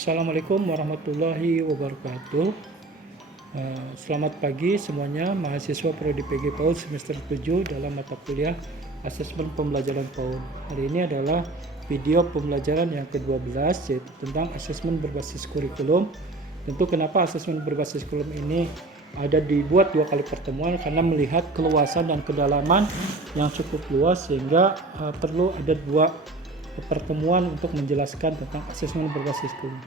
Assalamualaikum warahmatullahi wabarakatuh. Selamat pagi semuanya, mahasiswa Prodi PG PAUD semester 7 dalam mata kuliah Asesmen Pembelajaran PAUD. Hari ini adalah video pembelajaran yang ke-12, yaitu tentang asesmen berbasis kurikulum. Tentu kenapa asesmen berbasis kurikulum ini ada dibuat 2 kali pertemuan, karena melihat keluasan dan kedalaman yang cukup luas, sehingga perlu ada 2 pertemuan untuk menjelaskan tentang asesmen berbasis kurikulum.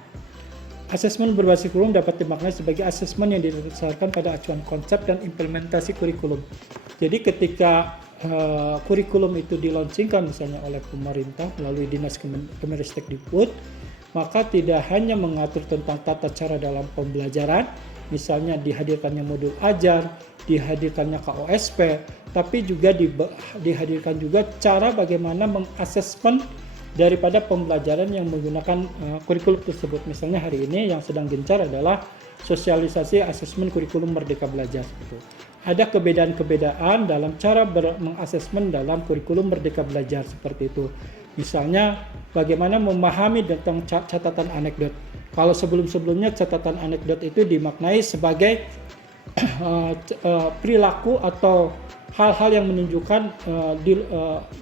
Asesmen berbasis kurikulum dapat dimaknai sebagai asesmen yang didasarkan pada acuan konsep dan implementasi kurikulum. Jadi ketika kurikulum itu dilaunchingkan misalnya oleh pemerintah melalui Dinas Kemenristekdikbud, maka tidak hanya mengatur tentang tata cara dalam pembelajaran, misalnya dihadirkannya modul ajar, dihadirkannya KOSP, tapi juga dihadirkan juga cara bagaimana mengasesmen daripada pembelajaran yang menggunakan kurikulum tersebut. Misalnya hari ini yang sedang gencar adalah sosialisasi asesmen kurikulum Merdeka Belajar. Ada kebedaan-kebedaan dalam cara mengasesmen dalam kurikulum Merdeka Belajar seperti itu. Misalnya bagaimana memahami tentang catatan anekdot. Kalau sebelum-sebelumnya catatan anekdot itu dimaknai sebagai perilaku atau hal-hal yang menunjukkan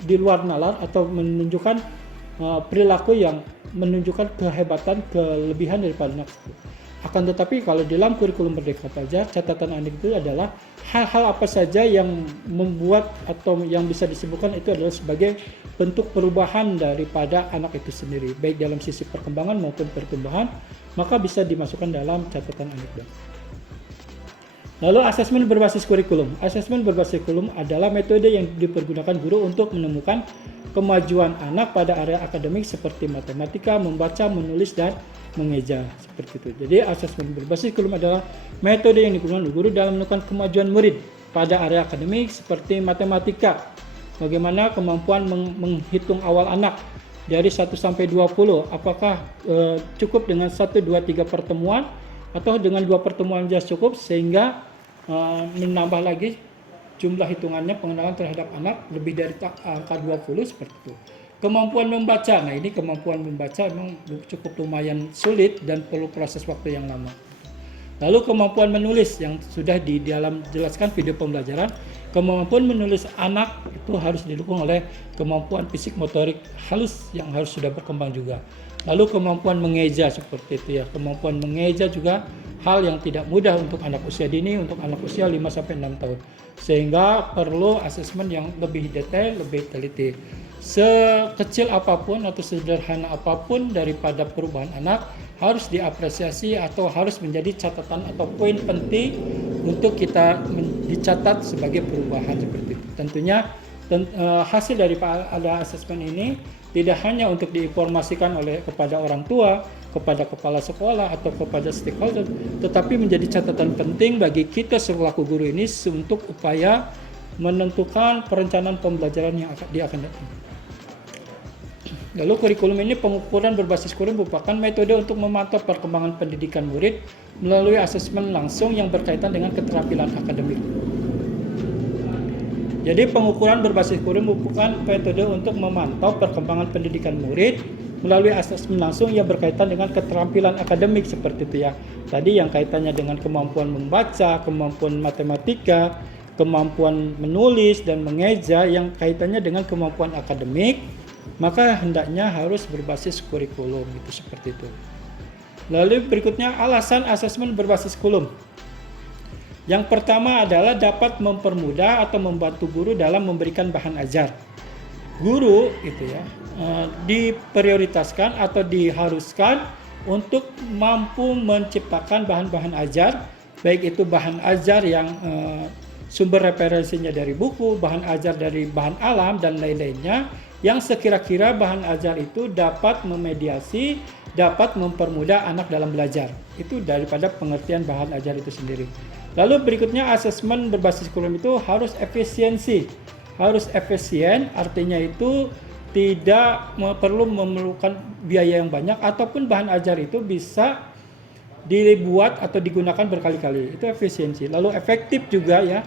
di luar nalar atau menunjukkan perilaku yang menunjukkan kehebatan, kelebihan daripada anak tersebut. Akan tetapi kalau dalam kurikulum Merdeka Belajar, catatan anekdot itu adalah hal-hal apa saja yang membuat atau yang bisa disebutkan itu adalah sebagai bentuk perubahan daripada anak itu sendiri, baik dalam sisi perkembangan maupun pertumbuhan, maka bisa dimasukkan dalam catatan anekdot. Lalu asesmen berbasis kurikulum. Asesmen berbasis kurikulum adalah metode yang dipergunakan guru untuk menemukan kemajuan anak pada area akademik seperti matematika, membaca, menulis, dan mengeja, seperti itu. Jadi asesmen berbasis kurikulum adalah metode yang digunakan guru dalam menemukan kemajuan murid pada area akademik seperti matematika. Bagaimana kemampuan menghitung awal anak dari 1 sampai 20, apakah cukup dengan 1, 2, 3 pertemuan atau dengan 2 pertemuan saja cukup, sehingga menambah lagi jumlah hitungannya, pengenalan terhadap anak lebih dari angka 20 seperti itu. Kemampuan membaca, nah ini kemampuan membaca memang cukup lumayan sulit dan perlu proses waktu yang lama. Lalu kemampuan menulis yang sudah di dalam jelaskan video pembelajaran, kemampuan menulis anak itu harus didukung oleh kemampuan fisik motorik halus yang harus sudah berkembang juga. Lalu kemampuan mengeja seperti itu ya, kemampuan mengeja juga hal yang tidak mudah untuk anak usia dini, untuk anak usia 5-6 tahun. Sehingga perlu asesmen yang lebih detail, lebih teliti. Sekecil apapun atau sederhana apapun daripada perubahan anak harus diapresiasi atau harus menjadi catatan atau poin penting untuk kita dicatat sebagai perubahan seperti itu. Tentunya hasil dari ada asesmen ini tidak hanya untuk diinformasikan kepada orang tua, kepada kepala sekolah atau kepada stakeholder, tetapi menjadi catatan penting bagi kita selaku guru ini untuk upaya menentukan perencanaan pembelajaran yang akan datang. Lalu kurikulum ini, pengukuran berbasis kurikulum merupakan metode untuk memantau perkembangan pendidikan murid melalui asesmen langsung yang berkaitan dengan keterampilan akademik. Jadi pengukuran berbasis kurikulum merupakan metode untuk memantau perkembangan pendidikan murid melalui asesmen langsung yang berkaitan dengan keterampilan akademik seperti itu ya. Tadi yang kaitannya dengan kemampuan membaca, kemampuan matematika, kemampuan menulis dan mengeja yang kaitannya dengan kemampuan akademik, maka hendaknya harus berbasis kurikulum gitu, seperti itu. Lalu berikutnya alasan asesmen berbasis kurikulum. Yang pertama adalah dapat mempermudah atau membantu guru dalam memberikan bahan ajar. Guru itu ya diprioritaskan atau diharuskan untuk mampu menciptakan bahan-bahan ajar, baik itu bahan ajar yang sumber referensinya dari buku, bahan ajar dari bahan alam dan lain-lainnya, yang sekira-kira bahan ajar itu dapat memediasi, dapat mempermudah anak dalam belajar. Itu daripada pengertian bahan ajar itu sendiri. Lalu berikutnya asesmen berbasis kurikulum itu harus efisiensi. Harus efisien, artinya itu tidak perlu memerlukan biaya yang banyak, ataupun bahan ajar itu bisa dibuat atau digunakan berkali-kali. Itu efisiensi. Lalu efektif juga ya,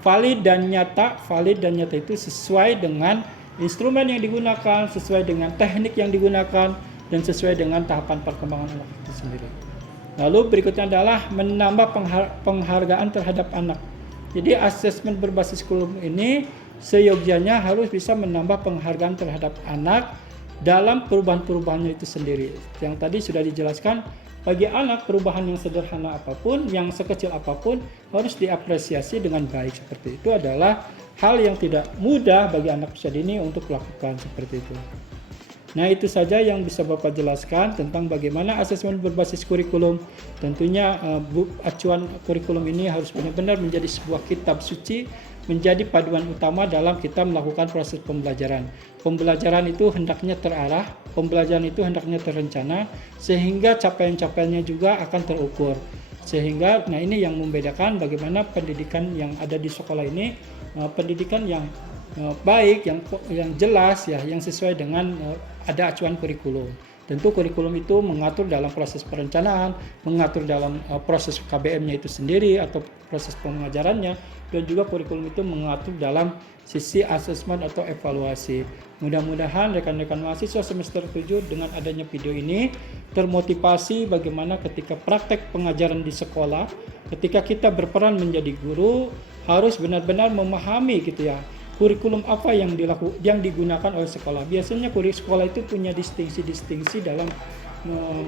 valid dan nyata. Valid dan nyata itu sesuai dengan instrumen yang digunakan, sesuai dengan teknik yang digunakan, dan sesuai dengan tahapan perkembangan anak itu sendiri. Lalu berikutnya adalah menambah penghargaan terhadap anak. Jadi asesmen berbasis kurikulum ini seyogyanya harus bisa menambah penghargaan terhadap anak dalam perubahan-perubahannya itu sendiri. Yang tadi sudah dijelaskan, bagi anak perubahan yang sederhana apapun, yang sekecil apapun harus diapresiasi dengan baik. Seperti itu adalah hal yang tidak mudah bagi anak usia dini untuk lakukan seperti itu. Nah, itu saja yang bisa Bapak jelaskan tentang bagaimana asesmen berbasis kurikulum. Tentunya acuan kurikulum ini harus benar-benar menjadi sebuah kitab suci, menjadi paduan utama dalam kita melakukan proses pembelajaran. Pembelajaran itu hendaknya terarah, pembelajaran itu hendaknya terencana, sehingga capaian-capaiannya juga akan terukur. Sehingga, nah ini yang membedakan bagaimana pendidikan yang ada di sekolah ini, pendidikan yang baik, yang jelas ya, yang sesuai dengan ada acuan kurikulum. Tentu kurikulum itu mengatur dalam proses perencanaan, mengatur dalam proses KBM-nya itu sendiri atau proses pengajarannya, dan juga kurikulum itu mengatur dalam sisi asesmen atau evaluasi. Mudah-mudahan rekan-rekan mahasiswa semester 7 dengan adanya video ini termotivasi bagaimana ketika praktek pengajaran di sekolah, ketika kita berperan menjadi guru harus benar-benar memahami gitu ya, kurikulum apa yang digunakan oleh sekolah. Biasanya sekolah itu punya distingsi-distingsi dalam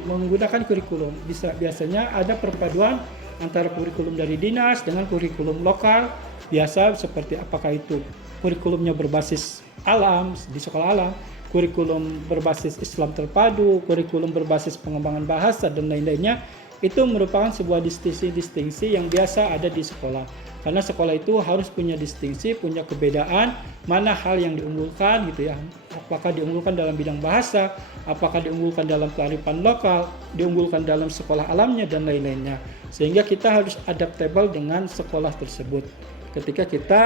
menggunakan kurikulum. Biasanya ada perpaduan antara kurikulum dari dinas dengan kurikulum lokal. Biasa seperti apakah itu kurikulumnya berbasis alam di sekolah alam, kurikulum berbasis Islam terpadu, kurikulum berbasis pengembangan bahasa dan lain-lainnya. Itu merupakan sebuah distingsi yang biasa ada di sekolah. Karena sekolah itu harus punya distingsi, punya kebedaan, mana hal yang diunggulkan gitu ya. Apakah diunggulkan dalam bidang bahasa, apakah diunggulkan dalam kearifan lokal, diunggulkan dalam sekolah alamnya dan lain-lainnya. Sehingga kita harus adaptable dengan sekolah tersebut ketika kita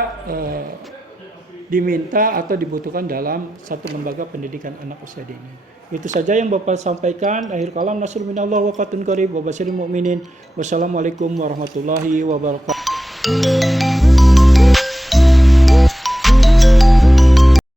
diminta atau dibutuhkan dalam satu lembaga pendidikan anak usia dini. Itu saja yang Bapak sampaikan. Akhir kalam, nasrul minallah wa fatun qarib wa basyiril mu'minin. Wassalamualaikum warahmatullahi wabarakatuh.